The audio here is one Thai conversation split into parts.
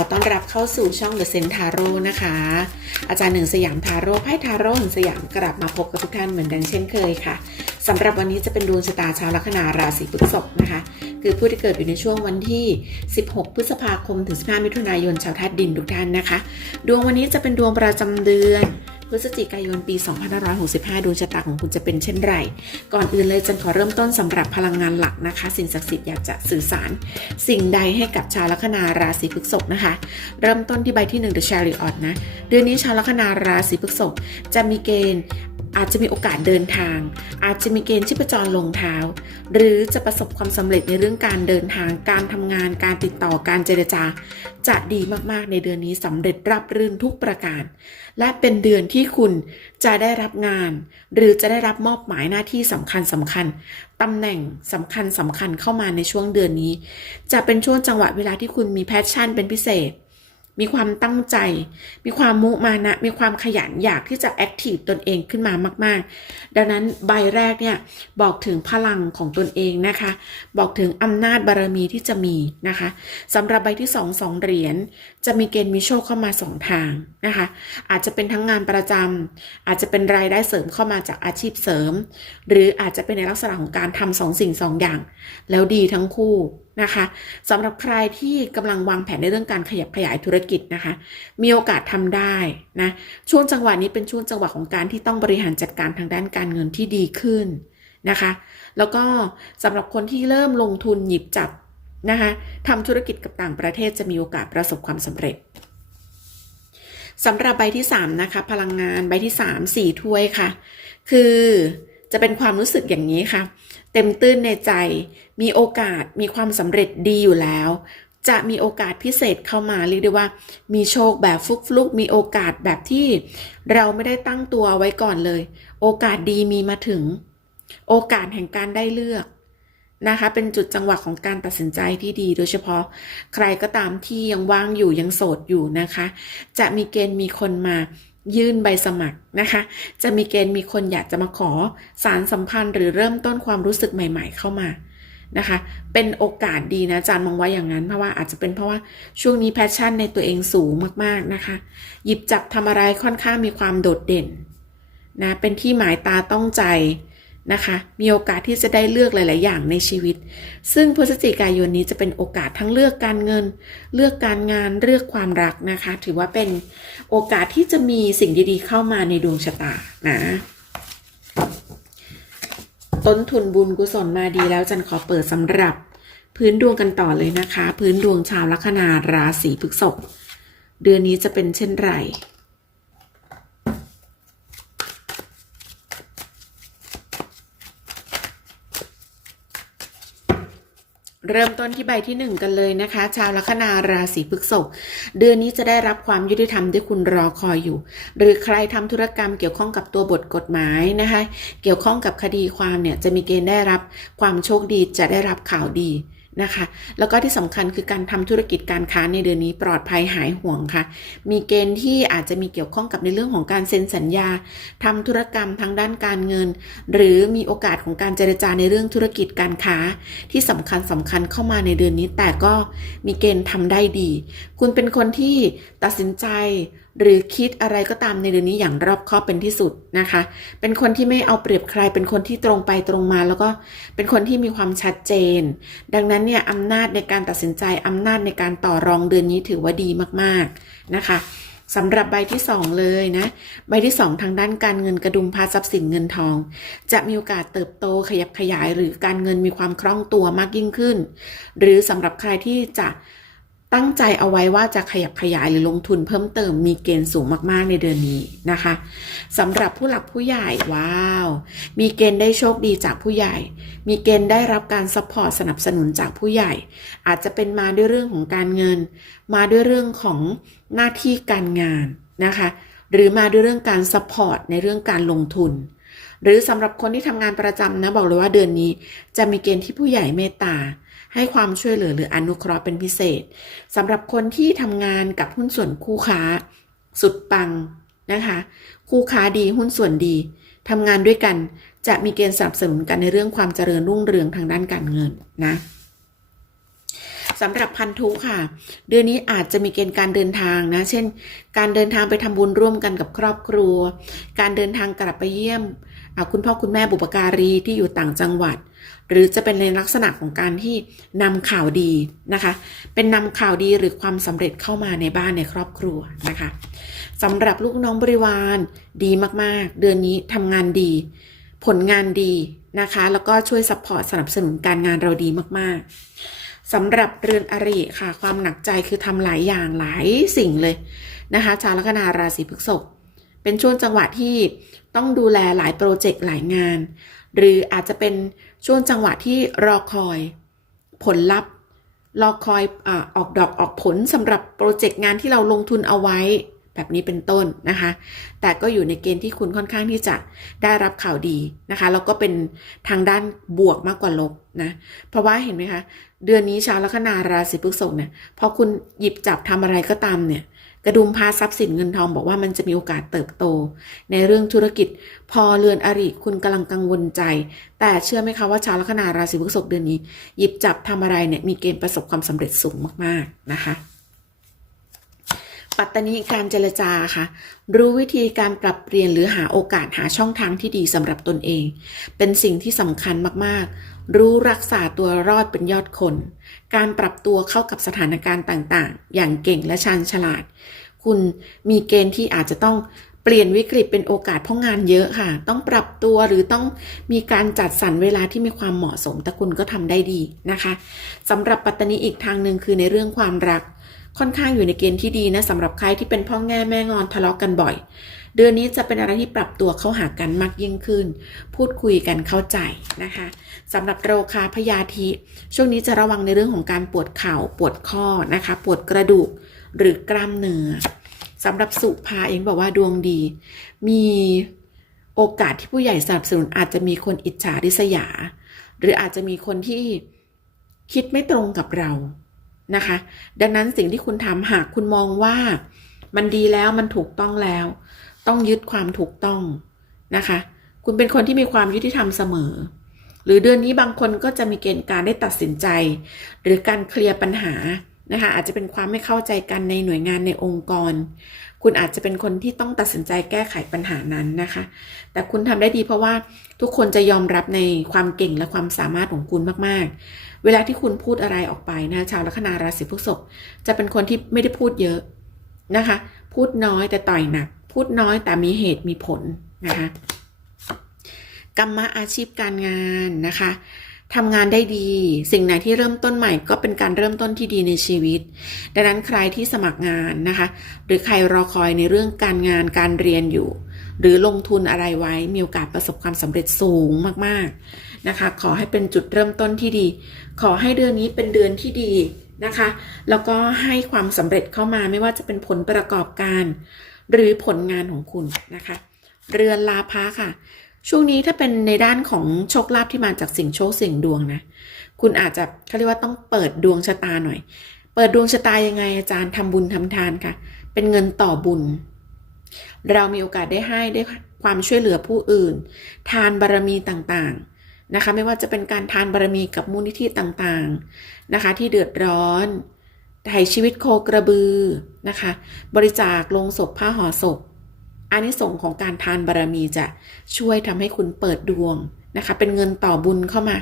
ขอต้อนรับเข้าสู่ช่อง The Sen Tarot นะคะ อาจารย์หนึ่งสยามทาโร่ไพ่ทาโร่หนึ่งสยามกลับมาพบกับทุกท่านเหมือนเดิมเช่นเคยค่ะสำหรับวันนี้จะเป็นดวงชะตาชาวลัคนาราศีพฤษภนะคะ คือผู้ที่เกิดอยู่ในช่วงวันที่ 16 พฤษภาคมถึง 15 มิถุนายนชาวธาตุดินทุกท่านนะคะ ดวงวันนี้จะเป็นดวงประจำเดือน พฤศจิกายนปี 2565 ดวงชะตาของคุณจะเป็นเช่นไร ก่อนอื่นเลยจันขอเริ่มต้นสำหรับพลังงานหลักนะคะ สิ่งศักดิ์สิทธิ์อยากจะสื่อสาร สิ่งใดให้กับชาวลัคนาราศีพฤษภนะคะ เริ่มต้นที่ใบที่1 The Chariot นะ เดือนนี้ชาวลัคนาราศีพฤษภจะมีเกณฑ์ อาจจะมีโอกาสเดินทาง อาจจะมีเกณฑ์ชีพจรลงเท้า หรือจะประสบความสำเร็จในเรื่องการเดินทาง การทำงาน การติดต่อ การเจรจา จะดีมากๆในเดือนนี้สำเร็จราบรื่นทุกประการ และเป็นเดือนที่คุณจะได้รับงาน หรือจะได้รับมอบหมายหน้าที่สำคัญสำคัญตำแหน่งสำคัญสำคัญเข้ามาในช่วงเดือนนี้ จะเป็นช่วงจังหวะเวลาที่คุณมีแพชชั่นเป็นพิเศษ มีความตั้งใจ มีความมุมานะ มีความขยันอยากที่จะแอคทีฟตนเองขึ้นมามาก ๆ ดังนั้นใบแรกเนี่ยบอกถึงพลังของตนเองนะคะ บอกถึงอำนาจบารมีที่จะมีนะคะสำหรับใบที่สองสองเหรียญจะมีเกณฑ์มีโชคเข้ามาสองทางนะคะ อาจจะเป็นทั้งงานประจำอาจจะเป็นรายได้เสริมเข้ามาจากอาชีพเสริม หรืออาจจะเป็นในลักษณะของการทำสองสิ่งสองอย่าง แล้วดีทั้งคู่นะคะสำหรับใครที่กำลังวางแผนในเรื่องการขยับขยายธุรกิจนะคะ มีโอกาสทำได้นะช่วงจังหวะนี้เป็นช่วงจังหวะของการที่ต้องบริหารจัดการทางด้านการเงินที่ดีขึ้นนะคะ แล้วก็สำหรับคนที่เริ่มลงทุนหยิบจับ นะคะทำธุรกิจกับต่างประเทศจะมีโอกาสประสบความสำเร็จสำหรับใบที่ 3 นะคะ พลังงานใบที่ 3 4 ถ้วยค่ะ คือจะเป็นความรู้สึกอย่างนี้ค่ะ เต็มตื้นในใจ มีโอกาสมีความสำเร็จดีอยู่แล้ว จะมีโอกาสพิเศษเข้ามาเรียกได้ว่า มีโชคแบบฟุกฟลุกมีโอกาสแบบที่เราไม่ได้ตั้งตัวไว้ก่อนเลย โอกาสดีมีมาถึง โอกาสแห่งการได้เลือก นะคะ เป็นจุดจังหวะของการตัดสินใจที่ดี โดยเฉพาะใครก็ตามที่ยังว่างอยู่ยังโสดอยู่นะคะ จะมีเกณฑ์มีคนมายื่นใบสมัครนะคะ จะมีเกณฑ์มีคนอยากจะมาขอสารสัมพันธ์ หรือเริ่มต้นความรู้สึกใหม่ ๆ เข้ามานะคะ เป็นโอกาสดีนะอาจารย์มองว่าอย่างนั้นเพราะว่าอาจจะเป็นเพราะว่าช่วงนี้แพชชั่นในตัวเองสูงมากๆนะคะ หยิบจับทำอะไรค่อนข้างมีความโดดเด่นนะ เป็นที่หมายตาต้องใจ นะคะ มีโอกาสที่จะได้เลือกหลาย ๆ อย่างในชีวิต ซึ่งพฤศจิกายนนี้จะเป็นโอกาสทั้งเลือกการเงิน เลือกการงานเลือกความรักนะคะ ถือว่าเป็นโอกาสที่จะมีสิ่งดี ๆ เข้ามาในดวงชะตานะต้นทุนบุญกุศลมาดีแล้วจันขอเปิดสำหรับ พื้นดวงกันต่อเลยนะคะ พื้นดวงชาวลัคนาราศีพฤษภเดือนนี้จะเป็นเช่นไร เริ่มต้นที่ใบที่หนึ่งกันเลยนะคะ ชาวลัคนาราศีพฤษภเดือนนี้จะได้รับความยุติธรรมที่คุณรอคอยอยู่ หรือใครทำธุรกรรมเกี่ยวข้องกับตัวบทกฎหมายนะคะ เกี่ยวข้องกับคดีความเนี่ยจะมีเกณฑ์ได้รับความโชคดีจะได้รับข่าวดี นะคะ แล้วก็ที่สำคัญคือการทำธุรกิจการค้าในเดือนนี้ปลอดภัยหายห่วงค่ะ มีเกณฑ์ที่อาจจะมีเกี่ยวข้องกับในเรื่องของการเซ็นสัญญาทำธุรกรรมทางด้านการเงิน หรือมีโอกาสของการเจรจาในเรื่องธุรกิจการค้า ที่สำคัญสำคัญเข้ามาในเดือนนี้ แต่ก็มีเกณฑ์ทำได้ดี คุณเป็นคนที่ตัดสินใจ หรือคิดอะไรก็ตามในเดือนนี้อย่างรอบคอบเป็นที่สุดนะคะ เป็นคนที่ไม่เอาเปรียบใคร เป็นคนที่ตรงไปตรงมา แล้วก็เป็นคนที่มีความชัดเจน ดังนั้นเนี่ยอำนาจในการตัดสินใจอำนาจในการต่อรองเดือนนี้ถือว่าดีมากๆนะคะสำหรับใบที่ 2 เลยนะ ใบที่ 2 ทางด้านการเงินกระดุมพาทรัพย์สินเงินทอง จะมีโอกาสเติบโตขยับขยาย หรือการเงินมีความคล่องตัวมากยิ่งขึ้น หรือสำหรับใครที่จะ ตั้งใจเอาไว้ว่าจะขยับขยายหรือลงทุนเพิ่มเติมมีเกณฑ์สูงมากๆในเดือนนี้นะคะสำหรับผู้หลักผู้ใหญ่ว้าว มีเกณฑ์ได้โชคดีจากผู้ใหญ่ มีเกณฑ์ได้รับการซัพพอร์ตสนับสนุนจากผู้ใหญ่ อาจจะเป็นมาด้วยเรื่องของการเงิน มาด้วยเรื่องของหน้าที่การงานนะคะ หรือมาด้วยเรื่องการซัพพอร์ตในเรื่องการลงทุนหรือสำหรับคนที่ทำงานประจำนะบอกเลยว่าเดือนนี้ จะมีเกณฑ์ที่ผู้ใหญ่เมตตา ให้ความช่วยเหลือหรืออนุเคราะห์เป็นพิเศษสำหรับคนที่ทำงานกับหุ้นส่วนคู่ค้า สุดปังนะคะ คู่ค้าดีหุ้นส่วนดีทำงานด้วยกันจะมีเกณฑ์สนับสนุนกันในเรื่องความเจริญรุ่งเรืองทางด้านการเงินนะสำหรับพันธุค่ะ เดือนนี้อาจจะมีเกณฑ์การเดินทางนะ เช่น การเดินทางไปทำบุญร่วมกันกับครอบครัว การเดินทางกลับไปเยี่ยมคุณพ่อคุณแม่บุปการีที่อยู่ต่างจังหวัด หรือจะเป็นในลักษณะของการที่นำข่าวดีนะคะ เป็นนำข่าวดีหรือความสำเร็จเข้ามาในบ้านในครอบครัวนะคะสำหรับลูกน้องบริวารดีมากๆ เดือนนี้ทำงานดี ผลงานดีนะคะ แล้วก็ช่วยซัพพอร์ตสนับสนุนการงานเราดีมากๆสำหรับเรือนอริค่ะ ความหนักใจคือทำหลายอย่างหลายสิ่งเลยนะคะชาวลัคนาราศีพฤษภ เป็นช่วงจังหวะที่ต้องดูแลหลายโปรเจกต์หลายงาน หรืออาจจะเป็นช่วงจังหวะที่รอคอย ผลลัพธ์รอคอยอออกดอกออกผลสำหรับโปรเจกต์งานที่เราลงทุนเอาไว้แบบนี้เป็นต้นนะคะ แต่ก็อยู่ในเกณฑ์ที่คุณค่อนข้างที่จะได้รับข่าวดีนะคะ แล้วก็เป็นทางด้านบวกมากกว่าลบนะ เพราะว่าเห็นไหมคะ เดือนนี้ชาวลัคนาราศีพฤษภเนี่ย พอคุณหยิบจับทำอะไรก็ตามเนี่ย กระดุมพาทรัพย์สินเงินทองบอกว่ามันจะมีโอกาสเติบโต ในเรื่องธุรกิจ พอเรือนอริคุณกำลังกังวลใจ แต่เชื่อไหมคะว่าชาวลัคนาราศีพฤษภเดือนนี้ หยิบจับทำอะไรเนี่ยมีเกณฑ์ประสบความสำเร็จสูงมากๆนะคะปัตตานีการเจรจาค่ะ รู้วิธีการปรับเปลี่ยนหรือหาโอกาสหาช่องทางที่ดีสำหรับตนเอง เป็นสิ่งที่สำคัญมากๆ รู้รักษาตัวรอดเป็นยอดคน การปรับตัวเข้ากับสถานการณ์ต่างๆ อย่างเก่งและชาญฉลาด คุณมีเกณฑ์ที่อาจจะต้องเปลี่ยนวิกฤตเป็นโอกาสเพราะงานเยอะค่ะ ต้องปรับตัวหรือต้องมีการจัดสรรเวลาที่มีความเหมาะสม แต่คุณก็ทำได้ดีนะคะสำหรับปัตตานีอีกทางหนึ่งคือในเรื่องความรัก ค่อนข้างอยู่ในเกณฑ์ที่ดีนะสำหรับใครที่เป็นพ่อแง่แม่งอนทะเลาะกันบ่อย เดือนนี้จะเป็นอะไรที่ปรับตัวเข้าหากันมากยิ่งขึ้น พูดคุยกันเข้าใจนะคะสำหรับโรคาพยาธิ ช่วงนี้จะระวังในเรื่องของการปวดเข่าปวดข้อนะคะ ปวดกระดูกหรือกล้ามเนื้อสำหรับสุภาเองบอกว่าดวงดี มีโอกาสที่ผู้ใหญ่สนับสนุนอาจจะมีคนอิจฉาริษยา หรืออาจจะมีคนที่คิดไม่ตรงกับเรานะคะ ดังนั้นสิ่งที่คุณทำหากคุณมองว่ามันดีแล้วมันถูกต้องแล้ว ต้องยึดความถูกต้องนะคะ คุณเป็นคนที่มีความยุติธรรมเสมอ หรือเดือนนี้บางคนก็จะมีเกณฑ์การได้ตัดสินใจ หรือการเคลียร์ปัญหานะคะอาจจะเป็นความไม่เข้าใจกันในหน่วยงานในองค์กร คุณอาจจะเป็นคนที่ต้องตัดสินใจแก้ไขปัญหานั้นนะคะ แต่คุณทำได้ดีเพราะว่าทุกคนจะยอมรับในความเก่งและความสามารถของคุณมากๆ เวลาที่คุณพูดอะไรออกไปนะชาวลัคนาราศีพฤษภจะเป็นคนที่ไม่ได้พูดเยอะนะคะ พูดน้อยแต่ต่อยหนัก พูดน้อยแต่มีเหตุมีผลนะคะกรรมะอาชีพการงานนะคะทำงานได้ดี สิ่งไหนที่เริ่มต้นใหม่ก็เป็นการเริ่มต้นที่ดีในชีวิต ดังนั้นใครที่สมัครงานนะคะ หรือใครรอคอยในเรื่องการงานการเรียนอยู่ หรือลงทุนอะไรไว้มีโอกาสประสบความสำเร็จสูงมากๆนะคะ ขอให้เป็นจุดเริ่มต้นที่ดี ขอให้เดือนนี้เป็นเดือนที่ดีนะคะ แล้วก็ให้ความสำเร็จเข้ามาไม่ว่าจะเป็นผลประกอบการ หรือผลงานของคุณนะคะ เรือนลาภะค่ะ ช่วงนี้ถ้าเป็นในด้านของโชคลาภที่มาจากสิ่งโชคสิ่งดวงนะ คุณอาจจะเขาเรียกว่าต้องเปิดดวงชะตาหน่อย เปิดดวงชะตายังไงอาจารย์ทำบุญทำทานค่ะ เป็นเงินต่อบุญ เรามีโอกาสได้ให้ได้ความช่วยเหลือผู้อื่น ทานบารมีต่างๆนะคะ ไม่ว่าจะเป็นการทานบารมีกับมูลนิธิต่างๆนะคะ ที่เดือดร้อน ไถ่ชีวิตโคกระบือนะคะ บริจาคลงศพผ้าห่อศพอานิสงส์ของการทานบารมีจะช่วยทำให้คุณเปิดดวงนะคะ เป็นเงินต่อบุญเข้ามา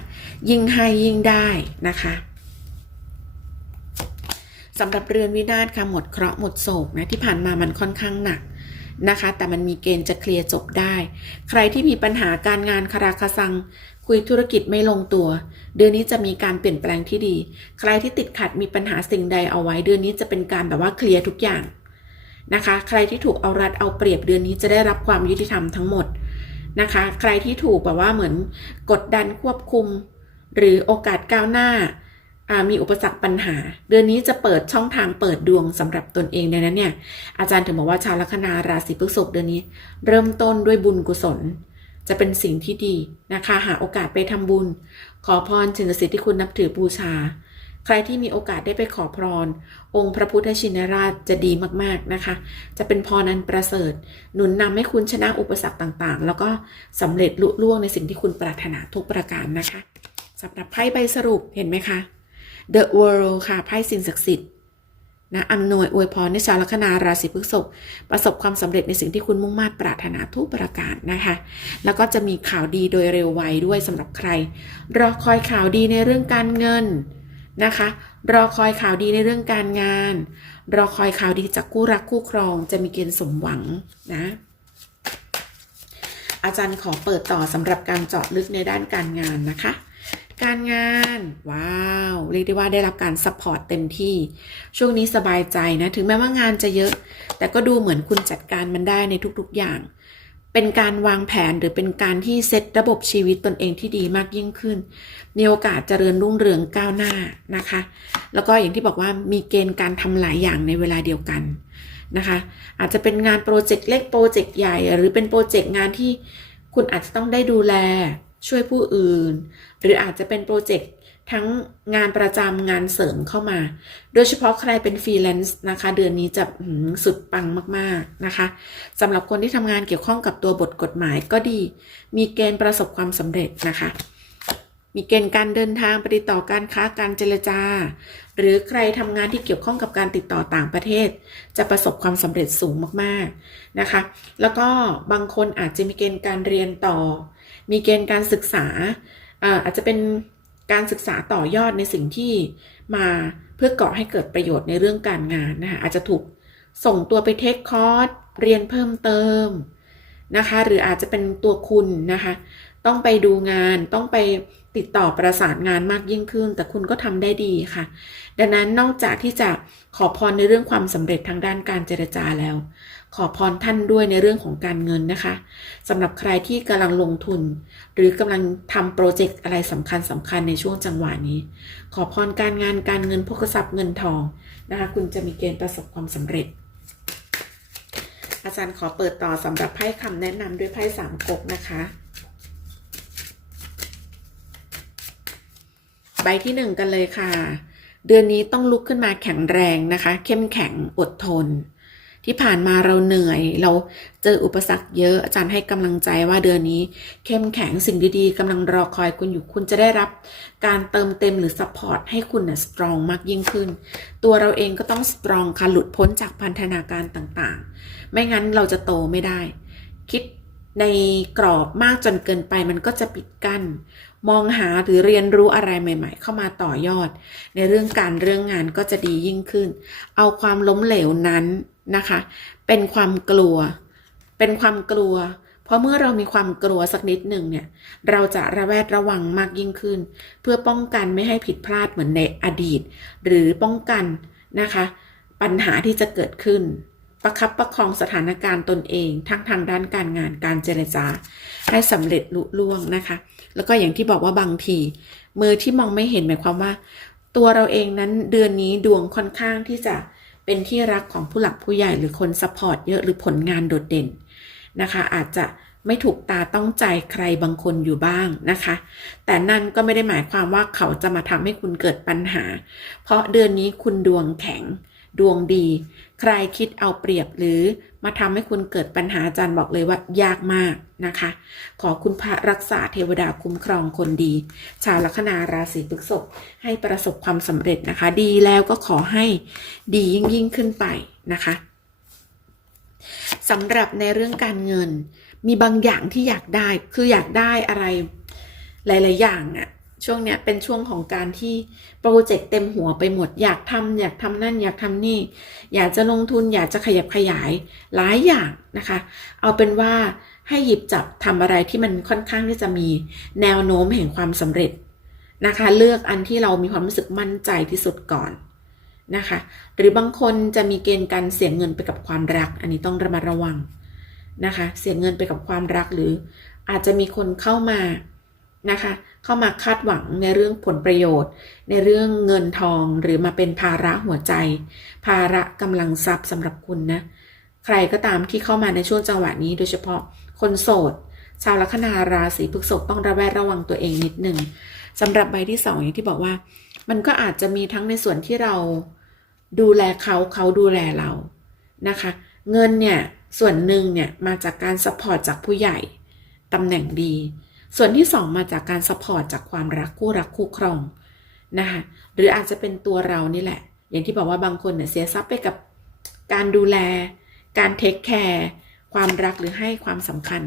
ยิ่งให้ยิ่งได้นะคะสำหรับเรือนวินาศค่ะหมดเคราะห์หมดโศกนะที่ผ่านมามันค่อนข้างหนักนะคะ แต่มันมีเกณฑ์จะเคลียร์จบได้ ใครที่มีปัญหาการงานคาราคาซัง คุยธุรกิจไม่ลงตัว เดือนนี้จะมีการเปลี่ยนแปลงที่ดี ใครที่ติดขัดมีปัญหาสิ่งใดเอาไว้ เดือนนี้จะเป็นการแบบว่าเคลียร์ทุกอย่างนะคะ ใครที่ถูกเอารัดเอาเปรียบเดือนนี้จะได้รับความยุติธรรมทั้งหมดนะคะ ใครที่ถูกแบบว่าเหมือนกดดันควบคุม หรือโอกาสก้าวหน้ามีอุปสรรคปัญหา เดือนนี้จะเปิดช่องทางเปิดดวงสำหรับตนเองดังนั้นเนี่ยอาจารย์ถึงบอกว่าชาวลัคนาราศีพฤษภเดือนนี้ เริ่มต้นด้วยบุญกุศล จะเป็นสิ่งที่ดีนะคะ หาโอกาสไปทำบุญ ขอพรถึงสิ่งที่คุณนับถือบูชา ใครที่มีโอกาสได้ไปขอพร องค์พระพุทธชินราชจะดีมากๆนะคะ จะเป็นพรนันประเสริฐ หนุนนำให้คุณชนะอุปสรรคต่างๆ แล้วก็สำเร็จลุล่วงในสิ่งที่คุณปรารถนาทุกประการนะคะสำหรับไพ่ใบสรุปเห็นไหมคะ The World ค่ะไพ่สิ่งศักดิ์สิทธิ์ นะอำนวยอวยพรในชาวลัคนาราศีพฤษภประสบความสำเร็จในสิ่งที่คุณมุ่งมา่ปรารถนาทุกประการนะคะ แล้วก็จะมีข่าวดีโดยเร็วไวด้วยสำหรับใคร รอคอยข่าวดีในเรื่องการเงินนะคะ รอคอยข่าวดีในเรื่องการงาน รอคอยข่าวดีจากคู่รักคู่ครอง จะมีเกณฑ์สมหวังนะอาจารย์ขอเปิดต่อสำหรับการเจาะลึกในด้านการงานนะคะ การงาน ว้าว เรียกได้ว่าได้รับการซัพพอร์ตเต็มที่ ช่วงนี้สบายใจนะ ถึงแม้ว่างานจะเยอะ แต่ก็ดูเหมือนคุณจัดการมันได้ในทุกๆอย่าง เป็นการวางแผนหรือเป็นการที่เซตระบบชีวิตตนเองที่ดีมากยิ่งขึ้น มีโอกาสเจริญรุ่งเรืองก้าวหน้านะคะ แล้วก็อย่างที่บอกว่ามีเกณฑ์การทำหลายอย่างในเวลาเดียวกันนะคะอาจจะเป็นงานโปรเจกต์เล็กโปรเจกต์ใหญ่ หรือเป็นโปรเจกต์งานที่คุณอาจจะต้องได้ดูแล ช่วยผู้อื่น หรืออาจจะเป็นโปรเจกต์ทั้งงานประจำงานเสริมเข้ามา โดยเฉพาะใครเป็นฟรีแลนซ์นะคะ เดือนนี้จะสุดปังมากๆนะคะสำหรับคนที่ทำงานเกี่ยวข้องกับตัวบทกฎหมายก็ดี มีเกณฑ์ประสบความสำเร็จนะคะ มีเกณฑ์การเดินทางไปติดต่อการค้าการเจรจา หรือใครทำงานที่เกี่ยวข้องกับการติดต่อต่างประเทศ จะประสบความสำเร็จสูงมากๆนะคะ แล้วก็บางคนอาจจะมีเกณฑ์การเรียนต่อ มีเกณฑ์การศึกษาอาอาจจะเป็นการศึกษาต่อยอดในสิ่งที่มาเพื่อก่อให้เกิดประโยชน์ในเรื่องการงานนะคะอาจจะถูกส่งตัวไปเทคคอร์สเรียนเพิ่มเติมนะคะหรืออาจจะเป็นตัวคุณนะคะต้องไปดูงานต้องไปติดต่อประสานงานมากยิ่งขึ้น แต่คุณก็ทำได้ดีค่ะ ดังนั้นนอกจากที่จะขอพรในเรื่องความสำเร็จทางด้านการเจรจาแล้ว ขอพรท่านด้วยในเรื่องของการเงินนะคะสำหรับใครที่กำลังลงทุน หรือกำลังทำโปรเจกต์อะไรสำคัญสำคัญในช่วงจังหวะนี้ ขอพรการงานการเงินพกทรัพย์เงินทองนะคะคุณจะมีเกณฑ์ประสบความสำเร็จ อาจารย์ขอเปิดต่อสำหรับไพ่คำแนะนำด้วยไพ่สามก๊กนะคะใบที่หนึ่งกันเลยค่ะ เดือนนี้ต้องลุกขึ้นมาแข็งแรงนะคะ เข้มแข็งอดทน ที่ผ่านมาเราเหนื่อย เราเจออุปสรรคเยอะอาจารย์ให้กำลังใจว่าเดือนนี้ เข้มแข็งสิ่งดีๆกำลังรอคอยคุณอยู่คุณจะได้รับการเติมเต็มหรือซัพพอร์ตให้คุณนะสตรองมากยิ่งขึ้น ตัวเราเองก็ต้องสตรองค่ะหลุดพ้นจากพันธนาการต่างๆ ไม่งั้นเราจะโตไม่ได้ คิด ในกรอบมากจนเกินไปมันก็จะปิดกั้น มองหาหรือเรียนรู้อะไรใหม่ ๆ เข้ามาต่อยอด ในเรื่องการเรื่องงานก็จะดียิ่งขึ้น เอาความล้มเหลวนั้นนะคะ เป็นความกลัว เป็นความกลัว เพราะเมื่อเรามีความกลัวสักนิดหนึ่งเนี่ย เราจะระแวดระวังมากยิ่งขึ้น เพื่อป้องกันไม่ให้ผิดพลาดเหมือนในอดีต หรือป้องกันนะคะ ปัญหาที่จะเกิดขึ้น ประคับประคองสถานการณ์ตนเอง ทั้งทางด้านการงานการเจรจา ให้สำเร็จลุล่วงนะคะ แล้วก็อย่างที่บอกว่าบางที มือที่มองไม่เห็นหมายความว่า ตัวเราเองนั้นเดือนนี้ดวงค่อนข้างที่จะเป็นที่รักของผู้หลักผู้ใหญ่หรือคนซัพพอร์ตเยอะหรือผลงานโดดเด่นนะคะ อาจจะไม่ถูกตาต้องใจใครบางคนอยู่บ้างนะคะ แต่นั่นก็ไม่ได้หมายความว่าเขาจะมาทำให้คุณเกิดปัญหา เพราะเดือนนี้คุณดวงแข็งดวงดี ใครคิดเอาเปรียบหรือมาทำให้คุณเกิดปัญหาอาจารย์บอกเลยว่ายากมากนะคะ ขอคุณพระรักษาเทวดาคุ้มครองคนดี ชาวลัคนาราศีพฤษภให้ประสบความสำเร็จนะคะ ดีแล้วก็ขอให้ดียิ่งยิ่งขึ้นไปนะคะสำหรับในเรื่องการเงินมีบางอย่างที่อยากได้คืออยากได้อะไรหลาย ๆ อย่างอะ ช่วงเนี้ยเป็นช่วงของการที่โปรเจกต์เต็มหัวไปหมด อยากทำอยากทำนั่น อยากทำนี่ อยากจะลงทุนอยากจะขยับขยายหลายอย่างนะคะ เอาเป็นว่าให้หยิบจับทำอะไรที่มันค่อนข้างที่จะมีแนวโน้มแห่งความสำเร็จนะคะ เลือกอันที่เรามีความรู้สึกมั่นใจที่สุดก่อนนะคะ หรือบางคนจะมีเกณฑ์การเสียเงินไปกับความรัก อันนี้ต้องระมัดระวังนะคะ เสียเงินไปกับความรักหรืออาจจะมีคนเข้ามา นะคะเข้ามาคาดหวังในเรื่องผลประโยชน์ ในเรื่องเงินทองหรือมาเป็นภาระหัวใจ ภาระกำลังทรัพย์สำหรับคุณนะใครก็ตามที่เข้ามาในช่วงจังหวะนี้โดยเฉพาะคนโสด ชาวลัคนาราศีพฤษภต้องระแวดระวังตัวเองนิดหนึ่งสำหรับใบที่สองอย่างที่บอกว่า มันก็อาจจะมีทั้งในส่วนที่เราดูแลเขาเขาดูแลเรานะคะ เงินเนี่ยส่วนหนึ่งเนี่ยมาจากการสปอร์ตจากผู้ใหญ่ตำแหน่งดี ส่วนที่สองมาจากการสปอร์ตจากความรักคู่รักคู่ครองนะคะหรืออาจจะเป็นตัวเรานี่แหละ อย่างที่บอกว่าบางคนเนี่ยเสียทรัพย์ไปกับการดูแล การเทคแคร์ความรักหรือให้ความสำคัญ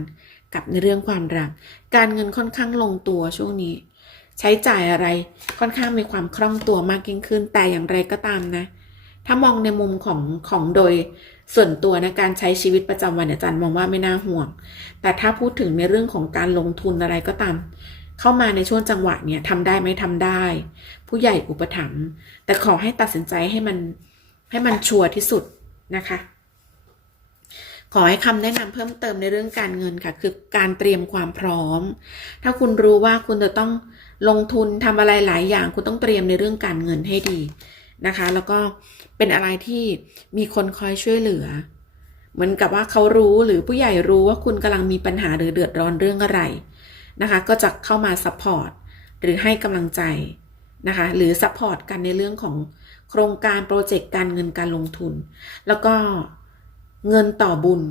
กับในเรื่องความรัก การเงินค่อนข้างลงตัวช่วงนี้ ใช้จ่ายอะไรค่อนข้างมีความคล่องตัวมากยิ่งขึ้น แต่อย่างไรก็ตามนะ ถ้ามองในมุมของของโดย ส่วนตัวนะการใช้ชีวิตประจำวันอาจารย์มองว่าไม่น่าห่วง แต่ถ้าพูดถึงในเรื่องของการลงทุนอะไรก็ตาม เข้ามาในช่วงจังหวะเนี่ยทำได้ไหมทำได้ ผู้ใหญ่อุปถัมภ์แต่ขอให้ตัดสินใจให้มันให้มันชัวร์ที่สุดนะคะ ขอให้คำแนะนำเพิ่มเติมในเรื่องการเงินค่ะ คือการเตรียมความพร้อม ถ้าคุณรู้ว่าคุณจะต้องลงทุนทำอะไรหลายอย่าง คุณต้องเตรียมในเรื่องการเงินให้ดี นะคะ แล้วก็เป็นอะไรที่มีคนคอยช่วยเหลือ เหมือนกับว่าเขารู้หรือผู้ใหญ่รู้ว่าคุณกำลังมีปัญหาหรือเดือดร้อนเรื่องอะไรนะคะ ก็จะเข้ามาซัพพอร์ตหรือให้กำลังใจนะคะ หรือซัพพอร์ตกันในเรื่องของโครงการโปรเจกต์การเงินการลงทุน แล้วก็เงินต่อบุญ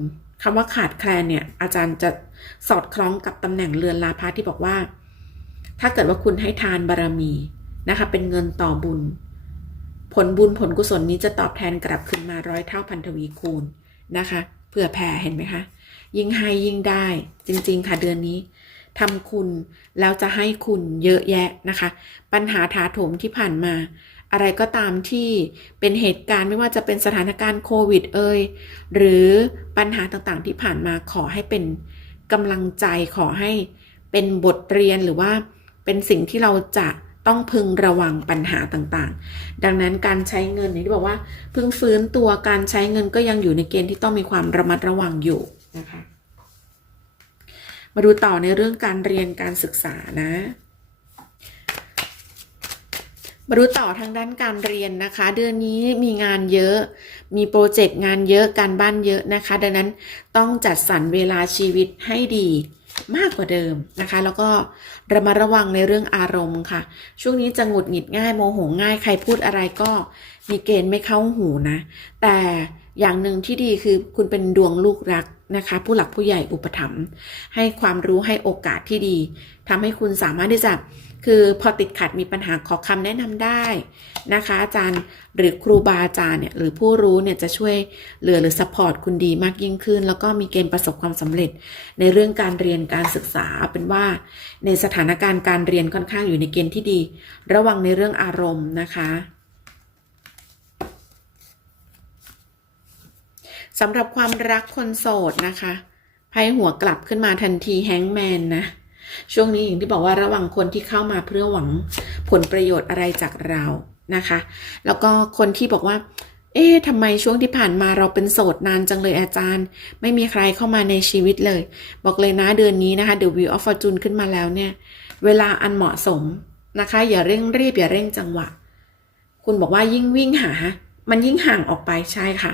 คำว่าขาดแคลนเนี่ย อาจารย์จะสอดคล้องกับตำแหน่งเรือนลาภะที่บอกว่า ถ้าเกิดว่าคุณให้ทานบารมีนะคะ เป็นเงินต่อบุญ ผลบุญผลกุศลนี้จะตอบแทนกลับคืนมาร้อยเท่าพันทวีคูณนะคะเผื่อแผ่เห็นไหมคะยิ่งให้ยิ่งได้จริง ๆ ค่ะเดือนนี้ทำคุณแล้วจะให้คุณเยอะแยะนะคะ ปัญหาถาโถมที่ผ่านมา อะไรก็ตามที่เป็นเหตุการณ์ไม่ว่าจะเป็นสถานการณ์โควิดเอ่ยหรือปัญหาต่างๆที่ผ่านมาขอให้เป็นกำลังใจขอให้เป็นบทเรียนหรือว่าเป็นสิ่งที่เราจะ ต้องพึงระวังปัญหาต่างๆ ดังนั้นการใช้เงินอย่ที่บอกว่าพิ่งฟื้นตัวการใช้เงินก็ยังอยู่ในเกณฑ์ที่ต้องมีความระมัดระวังอยู่นะคะ มาดูต่อในเรื่องการเรียนการศึกษานะมาดูต่อทางด้านการเรียนนะคะ เดือนนี้มีงานเยอะ มีโปรเจกต์งานเยอะการบ้านเยอะนะคะ ดังนั้นต้องจัดสรรเวลาชีวิตให้ดี มากกว่าเดิมนะคะ แล้วก็ระมัดระวังในเรื่องอารมณ์ค่ะ ช่วงนี้จะหงุดหงิดง่ายโมโหง่ายใครพูดอะไรก็มีเกณฑ์ไม่เข้าหูนะ แต่อย่างหนึ่งที่ดีคือคุณเป็นดวงลูกรักนะคะ ผู้หลักผู้ใหญ่อุปถัมภ์ให้ความรู้ให้โอกาสที่ดีทำให้คุณสามารถที่จะ คือพอติดขัดมีปัญหาขอคำแนะนำได้นะคะ อาจารย์หรือครูบาอาจารย์เนี่ยหรือผู้รู้เนี่ยจะช่วยเหลือหรือซัพพอร์ตคุณดีมากยิ่งขึ้น แล้วก็มีเกณฑ์ประสบความสำเร็จ ในเรื่องการเรียนการศึกษาเป็นว่า ในสถานการณ์การเรียนค่อนข้างอยู่ในเกณฑ์ที่ดี ระวังในเรื่องอารมณ์นะคะสำหรับความรักคนโสดนะคะไพ่หัวกลับขึ้นมาทันทีแฮงแมนนะ ช่วงนี้อย่างที่บอกว่าระวังคนที่เข้ามาเพื่อหวังผลประโยชน์อะไรจากเรานะคะ แล้วก็คนที่บอกว่า เอ๊ะทำไมช่วงที่ผ่านมาเราเป็นโสดนานจังเลยอาจารย์ ไม่มีใครเข้ามาในชีวิตเลย บอกเลยนะเดือนนี้นะคะ The Wheel of Fortune ขึ้นมาแล้วเนี่ย เวลาอันเหมาะสมนะคะ อย่าเร่งรีบอย่าเร่งจังหวะ คุณบอกว่ายิ่งวิ่งหา มันยิ่งห่างออกไปใช่ค่ะ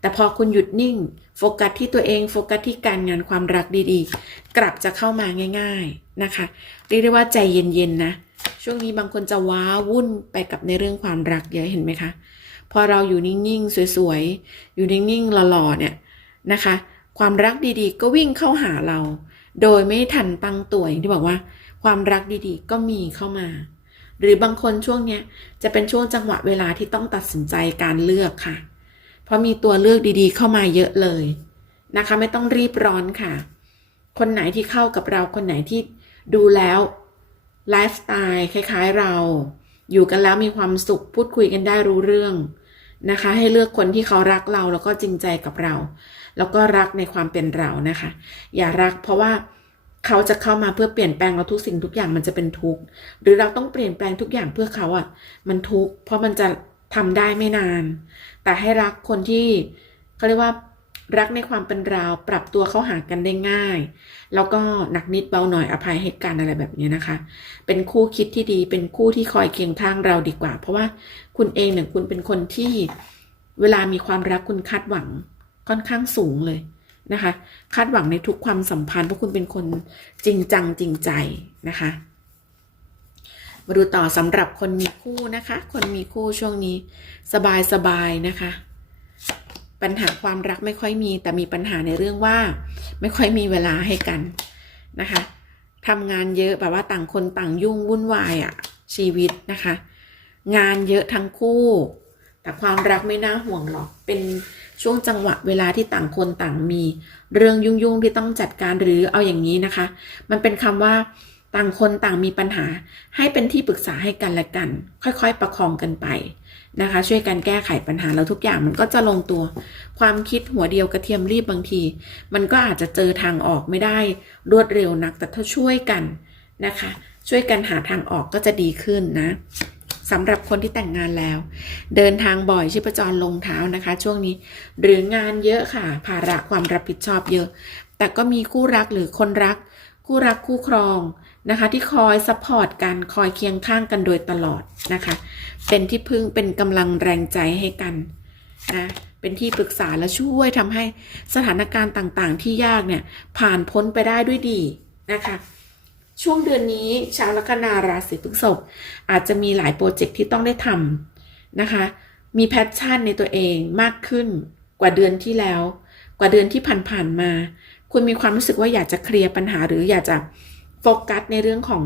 แต่พอคุณหยุดนิ่ง โฟกัสที่ตัวเองโฟกัสที่การงานความรักดีๆ กลับจะเข้ามาง่าย ๆนะคะ เรียกได้ว่าใจเย็นๆนะ ช่วงนี้บางคนจะว้าวุ่นไปกับในเรื่องความรักเยอะเห็นไหมคะ พอเราอยู่นิ่งๆ สวยๆ อยู่นิ่งๆหล่อๆเนี่ยนะคะ ความรักดีๆ ก็วิ่งเข้าหาเรา โดยไม่ทันตั้งตัวอย่างที่บอกว่า ความรักดีๆ ก็มีเข้ามา หรือบางคนช่วงเนี้ยจะเป็นช่วงจังหวะเวลาที่ต้องตัดสินใจการเลือกค่ะ เพราะมีตัวเลือกดีๆ เข้ามาเยอะเลยนะคะ ไม่ต้องรีบร้อนค่ะ คนไหนที่เข้ากับเราคนไหนที่ดูแล้วไลฟ์สไตล์คล้ายๆเรา อยู่กันแล้วมีความสุขพูดคุยกันได้รู้เรื่องนะคะ ให้เลือกคนที่เขารักเราแล้วก็จริงใจกับเรา แล้วก็รักในความเป็นเรานะคะ อย่ารักเพราะว่า เขาจะเข้ามาเพื่อเปลี่ยนแปลงเราทุกสิ่งทุกอย่างมันจะเป็นทุกข์หรือเราต้องเปลี่ยนแปลงทุกอย่างเพื่อเขาอะ่ะ มันทุกข์เพราะมันจะทำได้ไม่นาน แต่ให้รักคนที่เขาเรียกว่ารักในความเป็นเราปรับตัวเข้าหากันได้ง่าย แล้วก็หนักนิดเบาหน่อยอภัยให้กันอะไรแบบนี้นะคะ เป็นคู่คิดที่ดีเป็นคู่ที่คอยเคียงข้างเราดีกว่า เพราะว่าคุณเองเนี่ยคุณเป็นคนที่เวลามีความรักคุณคาดหวังค่อนข้างสูงเลย นะคะ คาดหวังในทุกความสัมพันธ์เพราะคุณเป็นคนจริงจังจริงใจนะคะ มาดูต่อสำหรับคนมีคู่นะคะ คนมีคู่ช่วงนี้สบายสบายนะคะ ปัญหาความรักไม่ค่อยมี แต่มีปัญหาในเรื่องว่า ไม่ค่อยมีเวลาให้กันนะคะทำงานเยอะแบบว่าต่างคนต่างยุ่งวุ่นวายอะชีวิตนะคะ งานเยอะทั้งคู่ แต่ความรักไม่น่าห่วงหรอกเป็น ช่วงจังหวะเวลาที่ต่างคนต่างมี เรื่องยุ่งๆที่ต้องจัดการหรือเอาอย่างนี้นะคะ มันเป็นคำว่า ต่างคนต่างมีปัญหา ให้เป็นที่ปรึกษาให้กันและกัน ค่อยๆ ประคองกันไปนะคะ ช่วยกันแก้ไขปัญหาแล้วทุกอย่างมันก็จะลงตัว ความคิดหัวเดียวกระเทียมรีบบางที มันก็อาจจะเจอทางออกไม่ได้ รวดเร็วนักแต่ถ้าช่วยกันนะคะ ช่วยกันหาทางออกก็จะดีขึ้นนะ สำหรับคนที่แต่งงานแล้ว เดินทางบ่อยชีพจรลงเท้านะคะ ช่วงนี้หรืองานเยอะค่ะ ภาระความรับผิดชอบเยอะ แต่ก็มีคู่รักหรือคนรัก คู่รักคู่ครองนะคะ ที่คอยซัพพอร์ตกันคอยเคียงข้างกันโดยตลอดนะคะ เป็นที่พึ่งเป็นกำลังแรงใจให้กันนะเป็นที่ปรึกษาและช่วยทำให้สถานการณ์ต่างๆ ที่ยากเนี่ยผ่านพ้นไปได้ด้วยดีนะคะ ช่วงเดือนนี้ชาวลัคนาราศีพฤษภอาจจะมีหลายโปรเจกต์ที่ต้องได้ทำนะคะ มีแพชชั่นในตัวเองมากขึ้นกว่าเดือนที่แล้ว กว่าเดือนที่ผ่านๆมา คุณมีความรู้สึกว่าอยากจะเคลียร์ปัญหาหรืออยากจะโฟกัสในเรื่องของ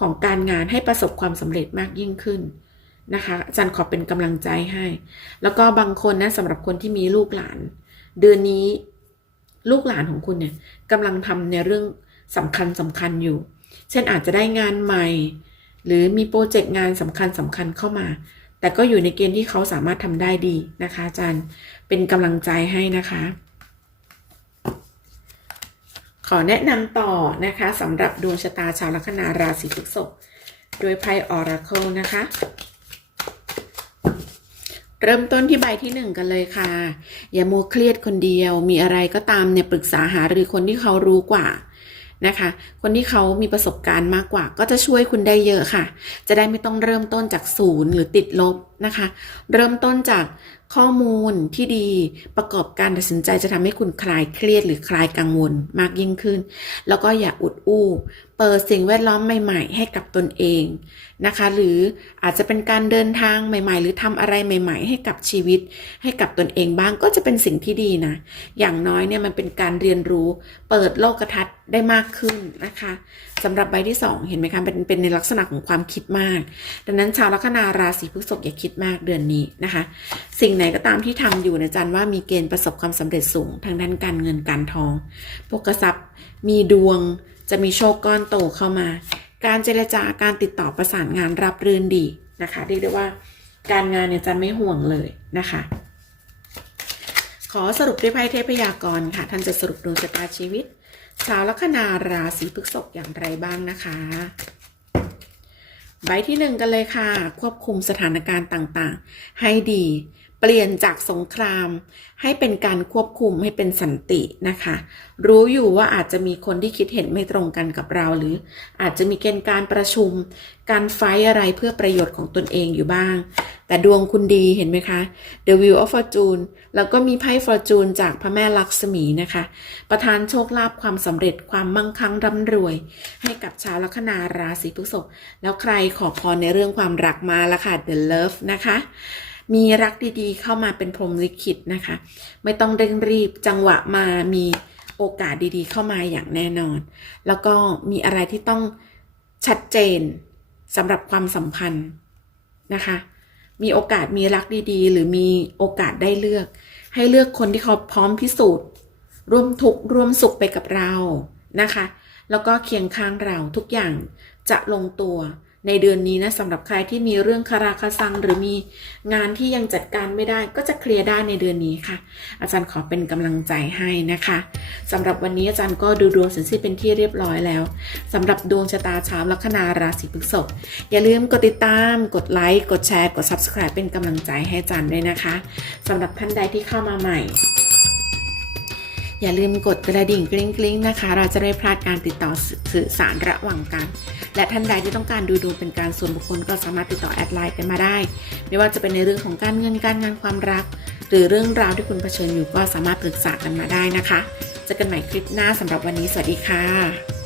ของการงานให้ประสบความสำเร็จมากยิ่งขึ้นนะคะอาจารย์ขอเป็นกำลังใจให้ แล้วก็บางคนนะสำหรับคนที่มีลูกหลาน เดือนนี้ลูกหลานของคุณเนี่ยกำลังทำในเรื่องสำคัญสำคัญอยู่ เช่นอาจจะได้งานใหม่ หรือมีโปรเจกต์งานสำคัญสำคัญเข้ามา แต่ก็อยู่ในเกณฑ์ที่เขาสามารถทำได้ดีนะคะอาจารย์เป็นกำลังใจให้นะคะ ขอแนะนำต่อนะคะสำหรับดวงชะตาชาวลัคนาราศีพฤษภโดยไพ่ออราเคิลนะคะเริ่มต้นที่ใบที่หนึ่งกันเลยค่ะ อย่ามัวเครียดคนเดียว มีอะไรก็ตามเนี่ยปรึกษาหารือคนที่เขารู้กว่า นะคะ คนที่เขามีประสบการณ์มากกว่า ก็จะช่วยคุณได้เยอะค่ะ จะได้ไม่ต้องเริ่มต้นจากศูนย์หรือติดลบ นะคะ เริ่มต้นจากข้อมูลที่ดีประกอบการตัดสินใจจะทำให้คุณคลายเครียดหรือคลายกังวลมากยิ่งขึ้น แล้วก็อย่าอุดอู้เปิดสิ่งแวดล้อมใหม่ ๆ ให้กับตนเองนะคะ หรืออาจจะเป็นการเดินทางใหม่ ๆ หรือทำอะไรใหม่ ๆ ให้กับชีวิต ให้กับตนเองบ้างก็จะเป็นสิ่งที่ดีนะ อย่างน้อยเนี่ยมันเป็นการเรียนรู้ เปิดโลกทัศน์ได้มากขึ้นนะคะสำหรับใบที่ 2 เห็นไหมคะเป็นเป็นในลักษณะของความคิดมาก ดังนั้นชาวลัคนาราศีพฤษภอย่าคิดมากเดือนนี้นะคะ สิ่งไหนก็ตามที่ทำอยู่นะจันว่ามีเกณฑ์ประสบความสำเร็จสูงทางด้านการเงินการทองพวกกระซับมีดวงจะมีโชคก้อนโตเข้ามา การเจรจาการติดต่อประสานงานรับรื่นดีนะคะเรียกได้ว่าการงานเนี่ยจันไม่ห่วงเลยนะคะ ขอสรุปด้วยไพ่เทพยากรค่ะ ท่านจะสรุปดวงชะตาชีวิตชาวลัคนาราศีพฤษภอย่างไรบ้างนะคะ ใบที่หนึ่งกันเลยค่ะ ควบคุมสถานการณ์ต่างๆ ให้ดี เปลี่ยนจากสงคราม ให้เป็นการควบคุมให้เป็นสันตินะคะ รู้อยู่ว่าอาจจะมีคนที่คิดเห็นไม่ตรงกันกับเรา หรืออาจจะมีเกณฑ์การประชุม การไฟอะไรเพื่อประโยชน์ของตนเองอยู่บ้าง แต่ดวงคุณดีเห็นไหมคะ The Wheel of Fortune แล้วก็มีไพ่ Fortune จากพระแม่ลักษมีนะคะ ประทานโชคลาภความสำเร็จความมั่งคั่งร่ำรวย ให้กับชาวลัคนาราศีพฤษภแล้วใครขอพรในเรื่องความรักมาล้วค่ะ The Love นะคะมีรักดีๆ เข้ามาเป็นพรหมลิขิตนะคะ ไม่ต้องเร่งรีบจังหวะมามีโอกาสดีๆ เข้ามาอย่างแน่นอน แล้วก็มีอะไรที่ต้องชัดเจนสำหรับความสัมพันธ์นะคะ มีโอกาสมีรักดีๆ หรือมีโอกาสได้เลือก ให้เลือกคนที่เขาพร้อมพิสูจน์ ร่วมทุกข์ร่วมสุขไปกับเรานะคะ แล้วก็เคียงข้างเราทุกอย่างจะลงตัว ในเดือนนี้นะสำหรับใครที่มีเรื่องคาราคาซังหรือมีงานที่ยังจัดการไม่ได้ก็จะเคลียร์ได้ในเดือนนี้ค่ะ อาจารย์ขอเป็นกำลังใจให้นะคะสำหรับวันนี้อาจารย์ก็ดูดวงสินสิ้นเป็นที่เรียบร้อยแล้วสำหรับดวงชะตาชาวลัคนาราศีพฤษภอย่าลืมกดติดตามกดไลค์กดแชร์กด subscribe เป็นกำลังใจให้อาจารย์ด้วยนะคะสำหรับท่านใดที่เข้ามาใหม่ อย่าลืมกดกระดิ่งกริ๊งกริ๊งนะคะ เราจะได้พลาดการติดต่อสื่อสารระหว่างกัน และท่านใดที่ต้องการดูดวงเป็นการส่วนบุคคลก็สามารถติดต่อแอดไลน์กันมาได้ ไม่ว่าจะเป็นในเรื่องของการเงินการงานความรัก หรือเรื่องราวที่คุณเผชิญอยู่ก็สามารถปรึกษากันมาได้นะคะเจอกันใหม่คลิปหน้าสำหรับวันนี้สวัสดีค่ะ